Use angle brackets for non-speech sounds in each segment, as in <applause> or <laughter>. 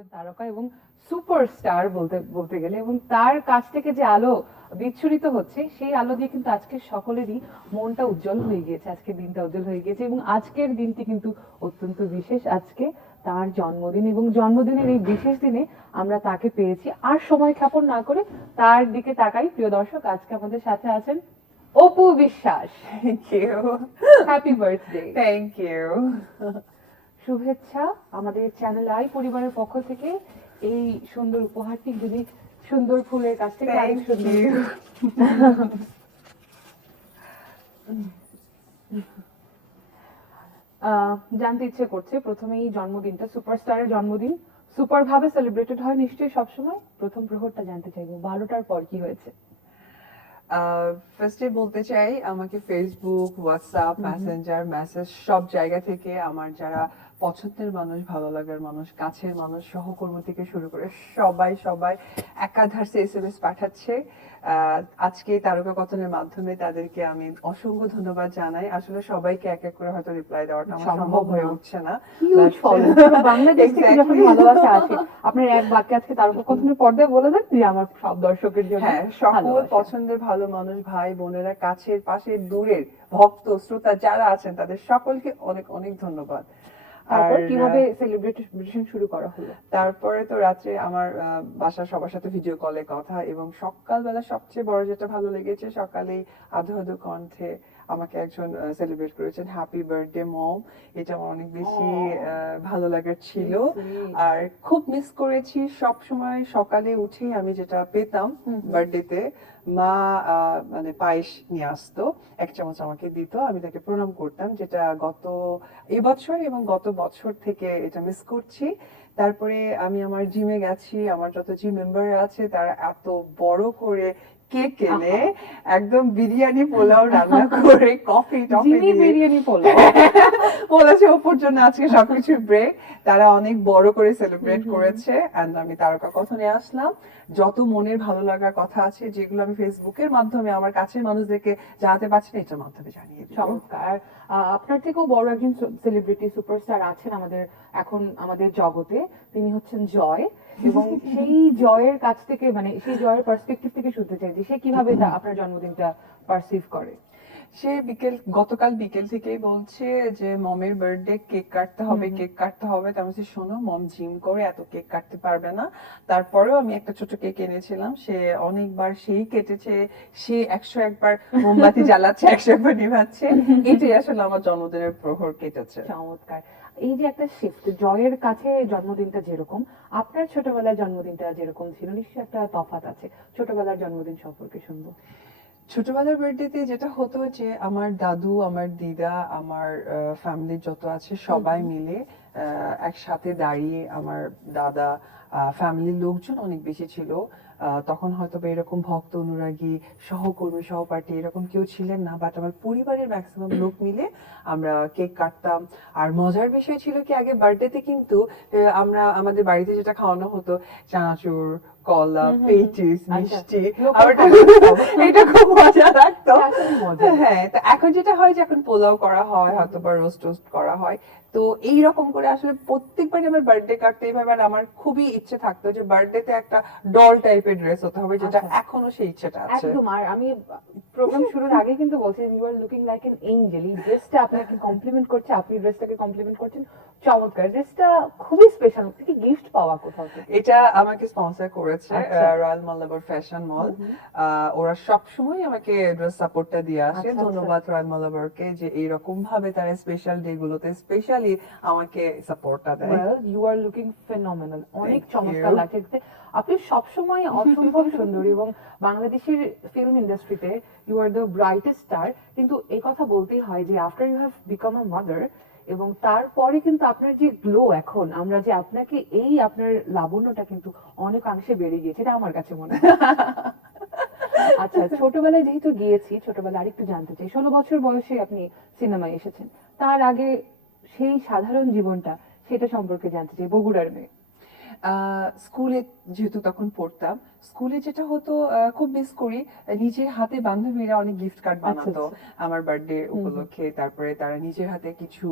একজন তারকা এবং সুপারস্টার বলতে বলতে গেলে এবং তার কাছ থেকে যে আলো বিচ্ছুরিত হচ্ছে সেই আলো দিয়ে কিন্তু আজকে সকলেরই মনটা উজ্জ্বল হয়ে গিয়েছে। আজকের দিনটা উজ্জ্বল হয়ে গিয়েছে এবং আজকের দিনটি কিন্তু অত্যন্ত বিশেষ। আজকে তার জন্মদিন এবং জন্মদিনের এই বিশেষ দিনে আমরা তাকে পেয়েছি। আর সময় ক্ষেপণ না করে তার দিকে তাকাই। প্রিয় দর্শক আজকে আমাদের সাথে আছেন Apu Biswas. Thank you happy birthday Thank you. শুভেচ্ছা আমাদের চ্যানেল আই পরিবারের পক্ষ থেকে এই সুন্দর উপহারটি যদি সুন্দর ফুলের কাছ থেকে আরও সুন্দর জানতে ইচ্ছে করছে প্রথমেই জন্মদিনটা সুপারস্টারের জন্মদিন। সুপার ভাবে সেলিব্রেটেড হয় নিশ্চয়ই সবসময়। প্রথম প্রহরটা জানতে চাইব বারোটার পর কি হয়েছে? ফার্স্টে বলতে চাই আমাকে ফেসবুক হোয়াটসঅ্যাপ মেসেঞ্জার মেসেজ সব জায়গা থেকে আমার যারা পছন্দের মানুষ ভালো লাগার মানুষ কাছের মানুষ সহকর্মী থেকে শুরু করে সবাই সবাই একাধার এস এম এস পাঠাচ্ছে। আজকে তারকা কথনের মাধ্যমে তাদেরকে আমি অসংখ্য ধন্যবাদ জানাই। আসলে সবাইকে এক এক করে হয়তো রিপ্লাই দেওয়াটা আমার সম্ভব হয়ে উঠছে না। <laughs> বাংলাদেশ থেকে যখন ভালোবাসা আসে আপনার এক বাক্যে আজকে তারকা কথনের পর্দায় বলে দেন যে আমার সব দর্শকের জন্য হ্যাঁ সকল পছন্দের ভালো মানুষ ভাই বোনেরা কাছের পাশের দূরের ভক্ত শ্রোতা যারা আছেন তাদের সকলকে অনেক অনেক ধন্যবাদ। আর, কীভাবে সেলিব্রেশন শুরু করা হলো? তারপরে তো রাত্রে আমার আহ, বাসার সবার সাথে ভিডিও কলে কথা এবং সকালবেলা সবচেয়ে বড় যেটা ভালো লেগেছে সকালেই আধো আধো কণ্ঠে আমাকে একজন সেলিব্রেট করেছেন। হ্যাপি বার্থডে মম এটা আমার অনেক বেশি Oh. ভালো লাগার ছিল। আর খুব মিস করেছি সব সময় সকালে উঠেই আমি যেটা পেতাম। বার্থডেতে মা মানে পায়েস নিয়ে আসতো এক চামচ আমাকে দিত। আমি তাকে প্রণাম করতাম যেটা গত এবছর এবং গত বছর থেকে এটা মিস করছি। তারপরে আমি আমার জিমে গেছি আমার যত জিম মেম্বার আছে তারা এত বড় করে কেক এনে <laughs> একদম বিরিয়ানি পোলাও রান্না করে কফি টফি বিরিয়ানি পোলাও। <laughs> বলেছে ওপর জন্য আজকে সবকিছু ব্রেক তারা অনেক বড় করে সেলিব্রেট। করেছে এন্ড আমি তারকা কথনে আসলাম। যত মনের ভালো লাগার কথা আছে যেগুলো আমি ফেসবুকের মাধ্যমে আমার কাছের মানুষদেরকে জানাতে পারছি না এটার মাধ্যমে জানিয়ে চমৎকার। আপনার থেকেও বড় একজন সেলিব্রিটি সুপারস্টার আছেন আমাদের এখন আমাদের জগতে। তিনি হচ্ছেন জয়। এবং <laughs> সেই জয়ের কাছ থেকে মানে সেই জয়ের পার্সপেক্টিভ থেকে শুনতে চাই যে সে কীভাবে <laughs> আপনার জন্মদিনটা পারসিভ করে। সে বিকেল গতকাল বিকেল থেকেই বলছে যে মমের বার্থডে কেক কাটতে হবে কেক কাটতে হবে। তার বলছি শোনো মম জিম করে এত কেক কাটতে পারবে না। তারপরেও আমি একটা ছোট কেক এনেছিলাম। সে অনেকবার সেই কেটেছে সে একশো একবার মোমবাতি জ্বালাচ্ছে একশো একবার নিভাচ্ছে। এটাই আসলে আমার জন্মদিনের প্রহর কেটেছে। চমৎকার। এই যে একটা শিফট জয়ের কাছে জন্মদিনটা যেরকম আপনার ছোটবেলার জন্মদিনটা যেরকম ছিল নিশ্চয়ই একটা তফাৎ আছে। ছোটবেলার জন্মদিন সম্পর্কে শুনব। ছোটবেলার বার্থডেতে যেটা হতো যে আমার দাদু আমার দিদা আমার ফ্যামিলির যত আছে সবাই মিলে একসাথে দাঁড়িয়ে আমার দাদা ফ্যামিলির লোকজন অনেক বেশি ছিল তখন হয়তো বা এরকম ভক্ত অনুরাগী সহকর্মী সহপাঠী এরকম কেউ ছিলেন না বাট আমার পরিবারের ম্যাক্সিমাম লোক মিলে আমরা কেক কাটতাম আর মজার বিষয় ছিল কি আগে বার্থডেতে কিন্তু আমরা আমাদের বাড়িতে যেটা খাওয়ানো হতো চানাচুর কলা। পেটিস আচ্ছা। মিষ্টি। <laughs> এটা খুব মজা লাগতো হ্যাঁ তো এখন যেটা হয় যে এখন পোলাও করা হয় হয়তো বা রোস্ট টোস্ট করা হয় তো এই রকম করে আসলে প্রত্যেকবার আমার বার্থডে কাটতে এইভাবে আর আমার খুবই ইচ্ছে থাকতো যে বার্থডেতে একটা ডল টাইপের ড্রেস হতে হবে যেটা আচ্ছা। এখনও সেই ইচ্ছেটা আছে একদম আর আমি প্রোগ্রাম শুরুর আগে কিন্তু বলছি you are looking like an angel এই ড্রেসটা আপনাকে কমপ্লিমেন্ট করছে আপনি ড্রেসটাকে কমপ্লিমেন্ট করছেন চমৎকার ড্রেসটা খুবই স্পেশাল কি গিফট পাওয়া কোথাও থেকে এটা আমাকে স্পন্সর করেছে। Royal Malabar fashion mall. ওরা সব সময় আমাকে ড্রেস সাপোর্টটা দিয়ে আসে আচ্ছা, আচ্ছা। ধন্যবাদ রয়্যাল মল্লাবরকে যে এইরকম ভাবে তারা স্পেশাল ডে গুলোতে স্পেশালি আমাকে সাপোর্টটা দেয় well you are looking phenomenal অনেক চমৎকার লাগছে। আপনি সবসময় অসম্ভব <laughs> সুন্দর এবং বাংলাদেশের ফিল্ম ইন্ডাস্ট্রিতে you are the brightest star কিন্তু এই কথা বলতেই হয় যে after you have become a mother এবং তারপরে কিন্তু আপনার যে গ্লো এখন আমরা যে আপনাকে এই আপনার লাবণ্যটা কিন্তু অনেকাংশে বেড়ে গিয়েছে এটা আমার কাছে মনে হয়। <laughs> আচ্ছা ছোটবেলায় যেহেতু গিয়েছি ছোটবেলায় আরেকটু জানতে চাই। ষোলো বছর বয়সে আপনি সিনেমায় এসেছেন। তার আগে সেই সাধারণ জীবনটা সেটা সম্পর্কে জানতে চাই বগুড়ার মেয়ে। স্কুলে যেহেতু তখন পড়তাম স্কুলে যেটা হতো খুব মিস করি নিজের হাতে বান্ধবীরা অনেক গিফট কার্ড আচ্ছা, বানাতো আমার বার্থডে উপলক্ষে তারপরে তারা নিজের হাতে কিছু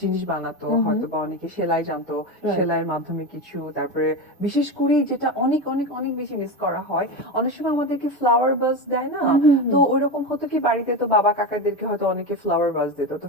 জিনিস বানাতো। হয়তো বা অনেকে সেলাই জানতো সেলাইয়ের মাধ্যমে কিছু তারপরে বিশেষ করে যেটা অনেক অনেক অনেক বেশি মিস করা হয় অনেক সময় আমাদেরকে ফ্লাওয়ার বাস দেয় না। তো ওইরকম হতো কি বাড়িতে তো বাবা কাকাদেরকে হয়তো অনেকে ফ্লাওয়ার বাস দিত তো